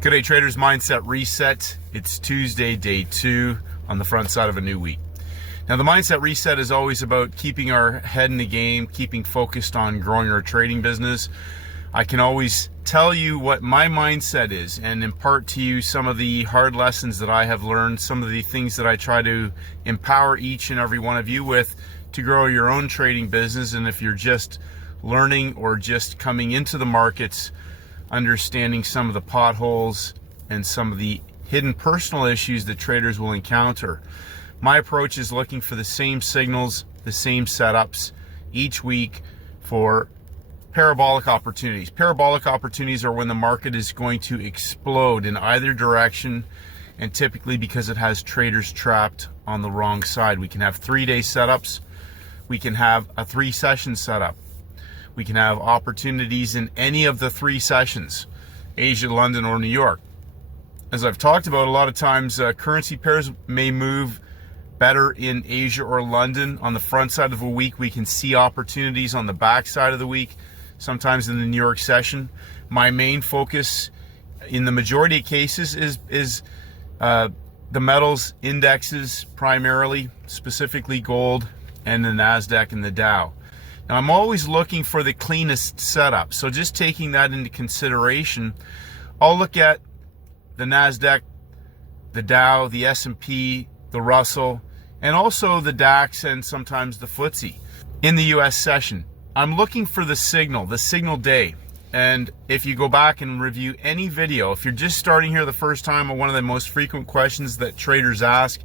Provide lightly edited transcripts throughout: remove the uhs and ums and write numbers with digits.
Good day, traders. Mindset reset. It's Tuesday, day 2 on the front side of a new week. Now, the mindset reset is always about keeping our head in the game, keeping focused on growing our trading business. I can always tell you what my mindset is and impart to you some of the hard lessons that I have learned, some of the things that I try to empower each and every one of you with to grow your own trading business. And if you're just learning or just coming into the markets, understanding some of the potholes and some of the hidden personal issues that traders will encounter. My approach is looking for the same signals, the same setups each week for parabolic opportunities. Parabolic opportunities are when the market is going to explode in either direction, and typically because it has traders trapped on the wrong side. We can have 3-day setups. We can have a 3-session setup. We can have opportunities in any of the 3 sessions, Asia, London, or New York. As I've talked about, a lot of times currency pairs may move better in Asia or London. On the front side of a week, we can see opportunities on the back side of the week, sometimes in the New York session. My main focus in the majority of cases is the metals indexes primarily, specifically gold and the NASDAQ and the Dow. Now, I'm always looking for the cleanest setup. So just taking that into consideration, I'll look at the NASDAQ, the Dow, the S&P, the Russell, and also the DAX and sometimes the FTSE in the US session. I'm looking for the signal day. And if you go back and review any video, if you're just starting here the first time, one of the most frequent questions that traders ask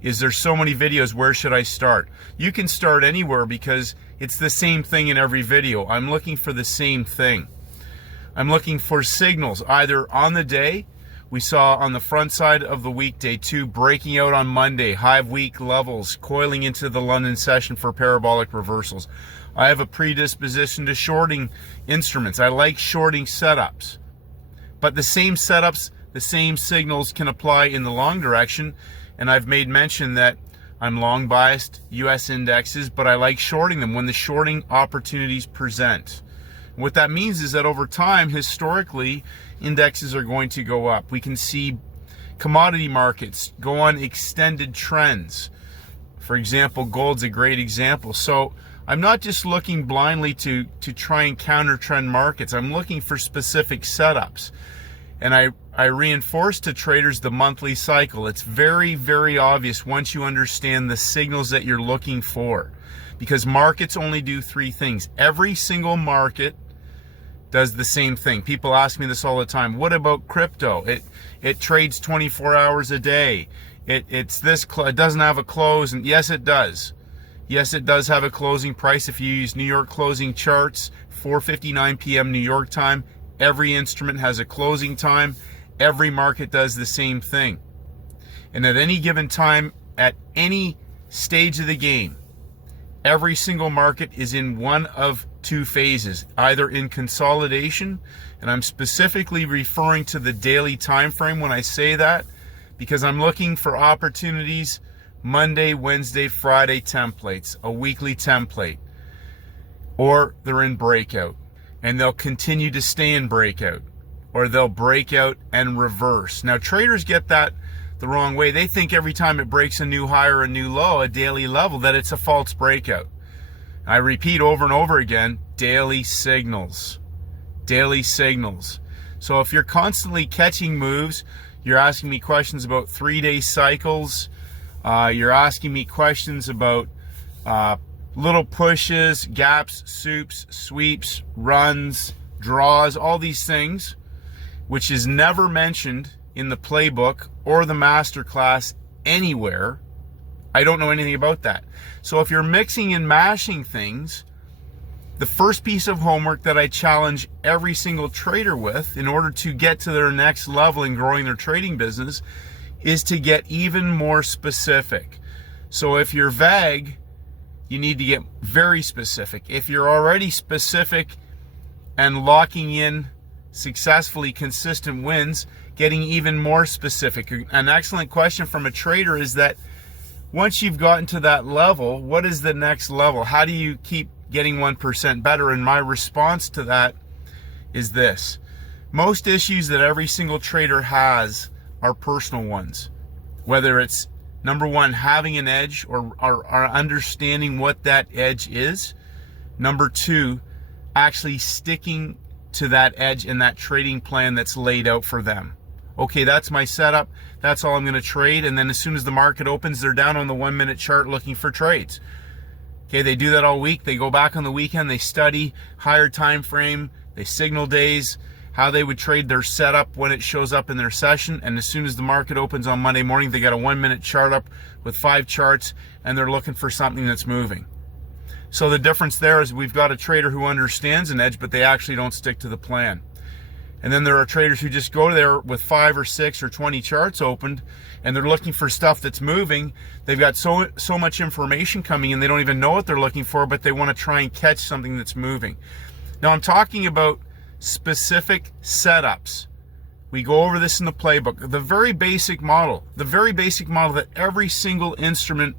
is, there's so many videos, where should I start? You can start anywhere because it's the same thing in every video. I'm looking for the same thing. I'm looking for signals either on the day. We saw on the front side of the week, day 2, breaking out on Monday, high week levels, coiling into the London session for parabolic reversals. I have a predisposition to shorting instruments. I like shorting setups. But the same setups, the same signals can apply in the long direction. And I've made mention that I'm long biased US indexes, but I like shorting them when the shorting opportunities present. What that means is that over time, historically, indexes are going to go up. We can see commodity markets go on extended trends. For example, gold's a great example. So I'm not just looking blindly to try and counter trend markets. I'm looking for specific setups. And I reinforce to traders the monthly cycle. It's very, very obvious once you understand the signals that you're looking for. Because markets only do 3 things. Every single market does the same thing. People ask me this all the time. What about crypto? It trades 24 hours a day. It doesn't have a close. And yes, it does. Yes, it does have a closing price. If you use New York closing charts, 4:59 p.m. New York time, every instrument has a closing time. Every market does the same thing. And at any given time, at any stage of the game, every single market is in one of 2 phases, either in consolidation, and I'm specifically referring to the daily time frame when I say that, because I'm looking for opportunities Monday, Wednesday, Friday templates, a weekly template, or they're in breakout. And they'll continue to stay in breakout, or they'll break out and reverse. Now, traders get that the wrong way. They think every time it breaks a new high or a new low, a daily level, that it's a false breakout. I repeat over and over again, daily signals. Daily signals. So if you're constantly catching moves, you're asking me questions about 3-day cycles, you're asking me questions about little pushes, gaps, soups, sweeps, runs, draws, all these things, which is never mentioned in the playbook or the masterclass anywhere. I don't know anything about that. So if you're mixing and mashing things, the first piece of homework that I challenge every single trader with in order to get to their next level in growing their trading business is to get even more specific. So if you're vague, you need to get very specific. If you're already specific and locking in successfully consistent wins, getting even more specific. An excellent question from a trader is that once you've gotten to that level, what is the next level? How do you keep getting 1% better? And my response to that is this. Most issues that every single trader has are personal ones. Whether it's, number one, having an edge or understanding what that edge is. Number two, actually sticking to that edge and that trading plan that's laid out for them. Okay, that's my setup. That's all I'm going to trade. And then as soon as the market opens, they're down on the 1 minute chart looking for trades. Okay, they do that all week. They go back on the weekend. They study higher time frame. They signal days, how they would trade their setup when it shows up in their session. And as soon as the market opens on Monday morning, they got a 1 minute chart up with 5 charts, and they're looking for something that's moving. So the difference there is we've got a trader who understands an edge, but they actually don't stick to the plan. And then there are traders who just go there with 5 or 6 or 20 charts opened, and they're looking for stuff that's moving. They've got so much information coming in, they don't even know what they're looking for, but they want to try and catch something that's moving. Now I'm talking about specific setups. We go over this in the playbook. The very basic model that every single instrument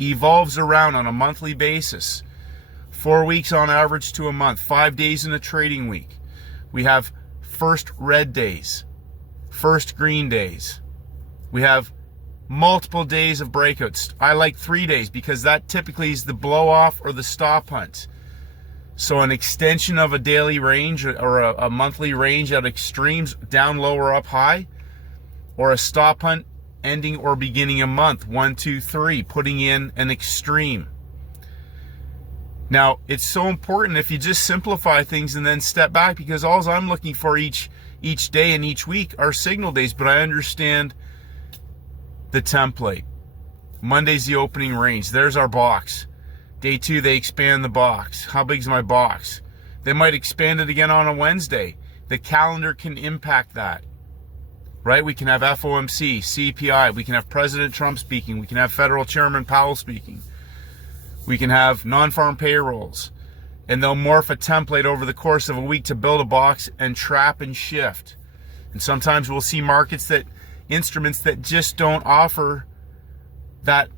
evolves around on a monthly basis. 4 weeks on average to a month, 5 days in a trading week. We have first red days, first green days. We have multiple days of breakouts. I like 3 days because that typically is the blow off or the stop hunt. So an extension of a daily range or a monthly range at extremes, down, low, or up high, or a stop hunt ending or beginning a month, 1, 2, 3, putting in an extreme. Now, it's so important if you just simplify things and then step back, because all I'm looking for each day and each week are signal days, but I understand the template. Monday's the opening range. There's our box. Day 2, they expand the box. How big's my box? They might expand it again on a Wednesday. The calendar can impact that, right? We can have FOMC, CPI. We can have President Trump speaking. We can have Federal Chairman Powell speaking. We can have non-farm payrolls, and they'll morph a template over the course of a week to build a box and trap and shift. And sometimes we'll see instruments that just don't offer that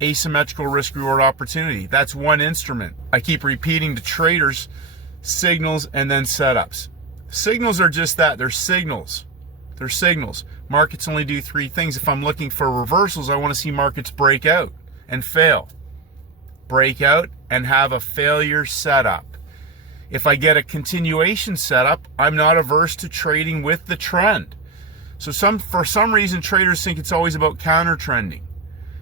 asymmetrical risk reward opportunity. That's one instrument. I keep repeating to traders, signals and then setups. Signals are just that. They're signals. They're signals. Markets only do 3 things. If I'm looking for reversals, I want to see markets break out and fail. Break out and have a failure setup. If I get a continuation setup, I'm not averse to trading with the trend. So for some reason, traders think it's always about counter trending.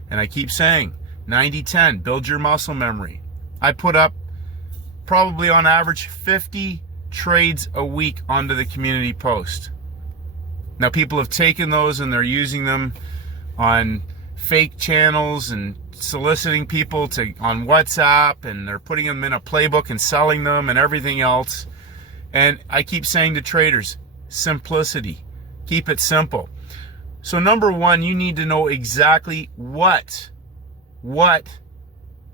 And I keep saying, 90-10, build your muscle memory. I put up probably on average 50 trades a week onto the community post. Now people have taken those and they're using them on fake channels and soliciting people on WhatsApp, and they're putting them in a playbook and selling them and everything else. And I keep saying to traders, simplicity. Keep it simple. So number one, you need to know exactly what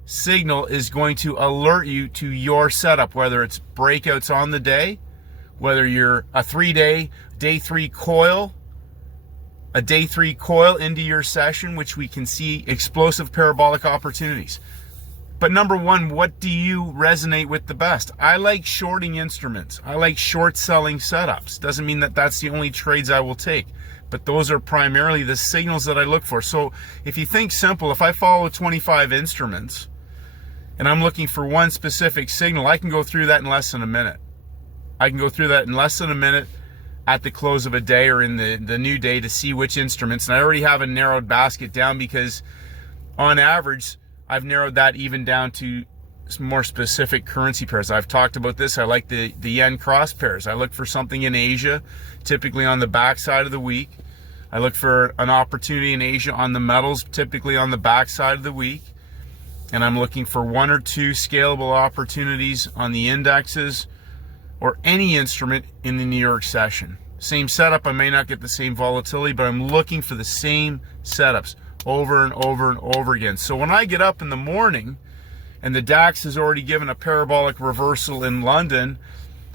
signal is going to alert you to your setup, whether it's breakouts on the day, whether you're a 3-day, day 3 coil, a day 3 coil into your session, which we can see explosive parabolic opportunities. But number one, what do you resonate with the best? I like shorting instruments. I like short selling setups. Doesn't mean that that's the only trades I will take, but those are primarily the signals that I look for. So if you think simple, if I follow 25 instruments and I'm looking for one specific signal, I can go through that in less than a minute. I can go through that in less than a minute at the close of a day or in the new day to see which instruments. And I already have a narrowed basket down because on average, I've narrowed that even down to some more specific currency pairs. I've talked about this. I like the yen cross pairs. I look for something in Asia, typically on the back side of the week. I look for an opportunity in Asia on the metals, typically on the back side of the week. And I'm looking for 1 or 2 scalable opportunities on the indexes or any instrument in the New York session. Same setup, I may not get the same volatility, but I'm looking for the same setups over and over and over again. So when I get up in the morning and the DAX has already given a parabolic reversal in London,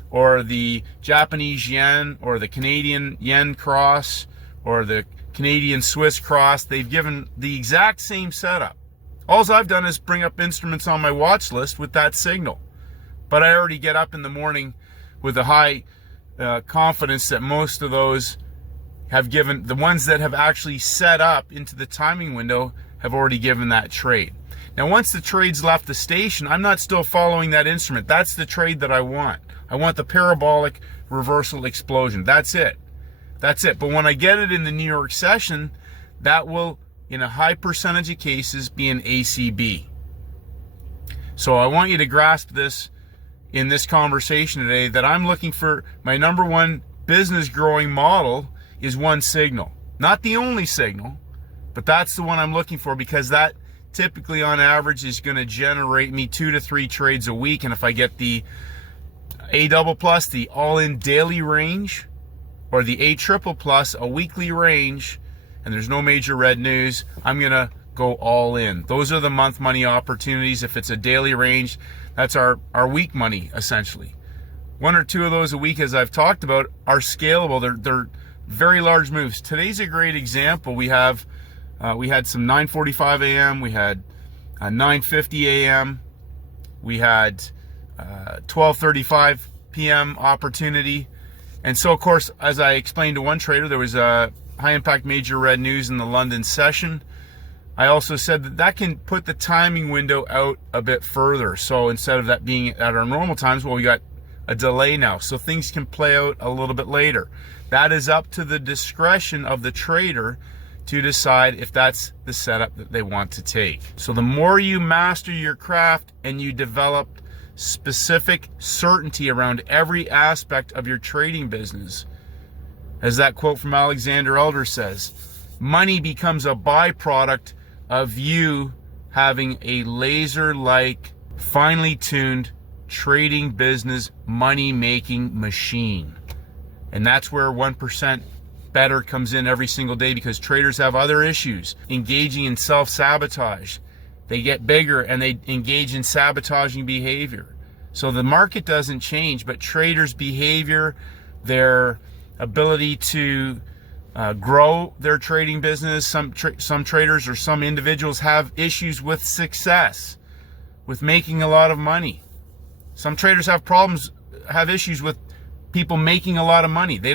or the Japanese yen or the Canadian yen cross or the Canadian Swiss cross, they've given the exact same setup. All I've done is bring up instruments on my watch list with that signal. But I already get up in the morning with a high confidence that most of those have given, the ones that have actually set up into the timing window have already given that trade. Now, once the trade's left the station, I'm not still following that instrument. That's the trade that I want. I want the parabolic reversal explosion. That's it. That's it. But when I get it in the New York session, that will, in a high percentage of cases, be an ACB. So I want you to grasp this in this conversation today, that I'm looking for my number one business growing model is one signal. Not the only signal, but that's the one I'm looking for, because that typically on average is going to generate me 2 to 3 trades a week. And if I get the A double plus, the all-in daily range, or the A triple plus, a weekly range, and there's no major red news, I'm going to go all in. Those are the month money opportunities. If it's a daily range, that's our week money, essentially. 1 or 2 of those a week, as I've talked about, are scalable. They're very large moves. Today's a great example. We had some 9:45 a.m. We had 9:50 a.m. We had 12:35 p.m. opportunity. And so, of course, as I explained to one trader, there was a high impact major red news in the London session. I also said that that can put the timing window out a bit further. So instead of that being at our normal times, well, we got a delay now. So things can play out a little bit later. That is up to the discretion of the trader to decide if that's the setup that they want to take. So the more you master your craft and you develop specific certainty around every aspect of your trading business, as that quote from Alexander Elder says, money becomes a byproduct of you having a laser-like, finely tuned trading business money-making machine. And that's where 1% better comes in every single day, because traders have other issues, engaging in self-sabotage. They get bigger and they engage in sabotaging behavior. So the market doesn't change, but traders' behavior, their ability to grow their trading business, some traders or some individuals have issues with success, with making a lot of money. Some traders have issues with people making a lot of money. They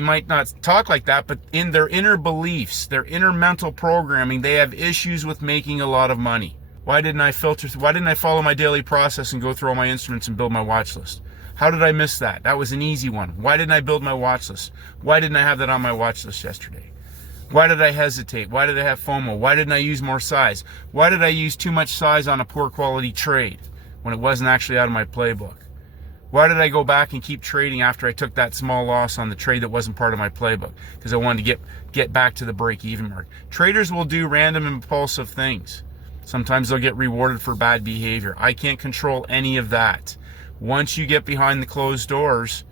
might not talk like that, but in their inner beliefs, their inner mental programming, they have issues with making a lot of money. Why didn't I follow my daily process and go through all my instruments and build my watch list? How did I miss that? That was an easy one. Why didn't I build my watch list? Why didn't I have that on my watch list yesterday? Why did I hesitate? Why did I have FOMO? Why didn't I use more size? Why did I use too much size on a poor quality trade when it wasn't actually out of my playbook? Why did I go back and keep trading after I took that small loss on the trade that wasn't part of my playbook? Because I wanted to get back to the break-even mark. Traders will do random impulsive things. Sometimes they'll get rewarded for bad behavior. I can't control any of that. Once you get behind the closed doors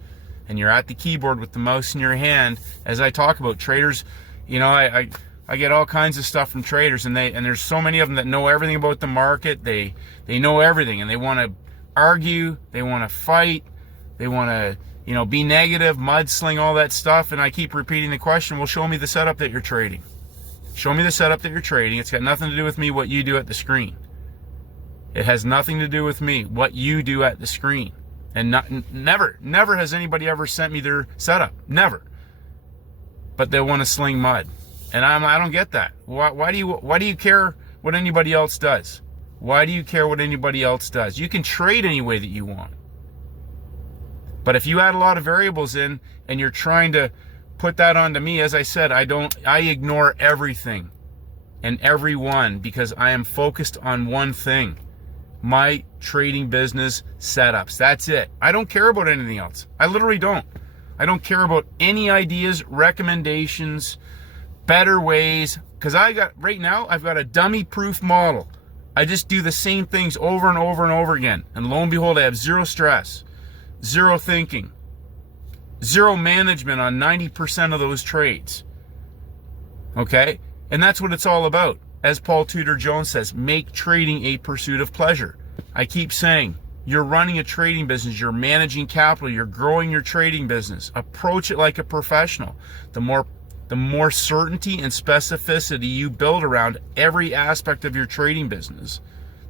and you're at the keyboard with the mouse in your hand, as I talk about, traders, you know, I get all kinds of stuff from traders, and there's so many of them that know everything about the market. They know everything, and they want to argue, they want to fight, they want to, you know, be negative, mudsling, all that stuff. And I keep repeating the question, well, show me the setup that you're trading. Show me the setup that you're trading. It's got nothing to do with me what you do at the screen. It has nothing to do with me what you do at the screen. And never has anybody ever sent me their setup. Never. But they want to sling mud. And I don't get that. Why do you care what anybody else does? Why do you care what anybody else does? You can trade any way that you want. But if you add a lot of variables in and you're trying to put that onto me, as I said, I ignore everything and everyone, because I am focused on one thing: my trading business setups. That's it. I don't care about anything else. I literally don't. I don't care about any ideas, recommendations, better ways, because right now I've got a dummy proof model. I just do the same things over and over and over again. And lo and behold, I have zero stress, zero thinking, zero management on 90% of those trades. Okay? And that's what it's all about. As Paul Tudor Jones says, make trading a pursuit of pleasure. I keep saying, you're running a trading business, you're managing capital, you're growing your trading business. Approach it like a professional. The more certainty and specificity you build around every aspect of your trading business,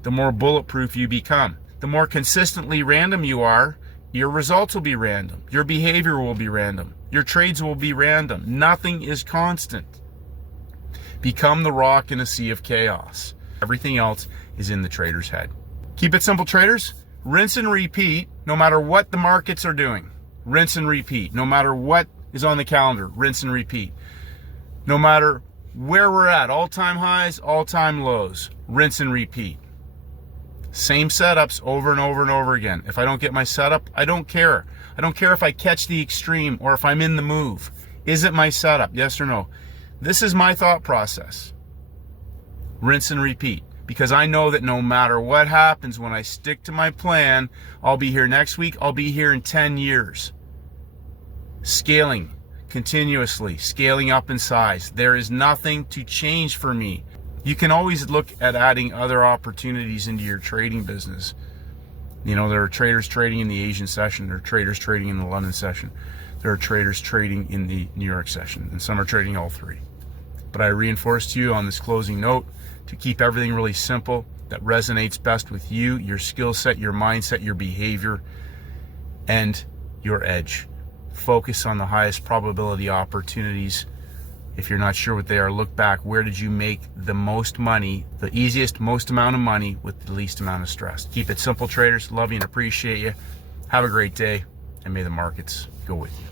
the more bulletproof you become. The more consistently random you are, Your results will be random. Your behavior will be random. Your trades will be random. Nothing is constant. Become the rock in a sea of chaos. Everything else is in the trader's head. Keep it simple, traders. Rinse and repeat no matter what the markets are doing. Rinse and repeat. No matter what is on the calendar, rinse and repeat. No matter where we're at, all-time highs, all-time lows, rinse and repeat. Same setups over and over and over again. If I don't get my setup, I don't care. I don't care if I catch the extreme or if I'm in the move. Is it my setup? Yes or no? This is my thought process. Rinse and repeat. Because I know that no matter what happens, when I stick to my plan, I'll be here next week, I'll be here in 10 years. Scaling continuously, scaling up in size. There is nothing to change for me. You can always look at adding other opportunities into your trading business. You know, there are traders trading in the Asian session, there are traders trading in the London session, there are traders trading in the New York session, and some are trading all three. But I reinforce to you on this closing note to keep everything really simple, that resonates best with you, your skill set, your mindset, your behavior, and your edge. Focus on the highest probability opportunities. If you're not sure what they are, look back. Where did you make the most money, the easiest, most amount of money with the least amount of stress? Keep it simple, traders. Love you and appreciate you. Have a great day, and may the markets go with you.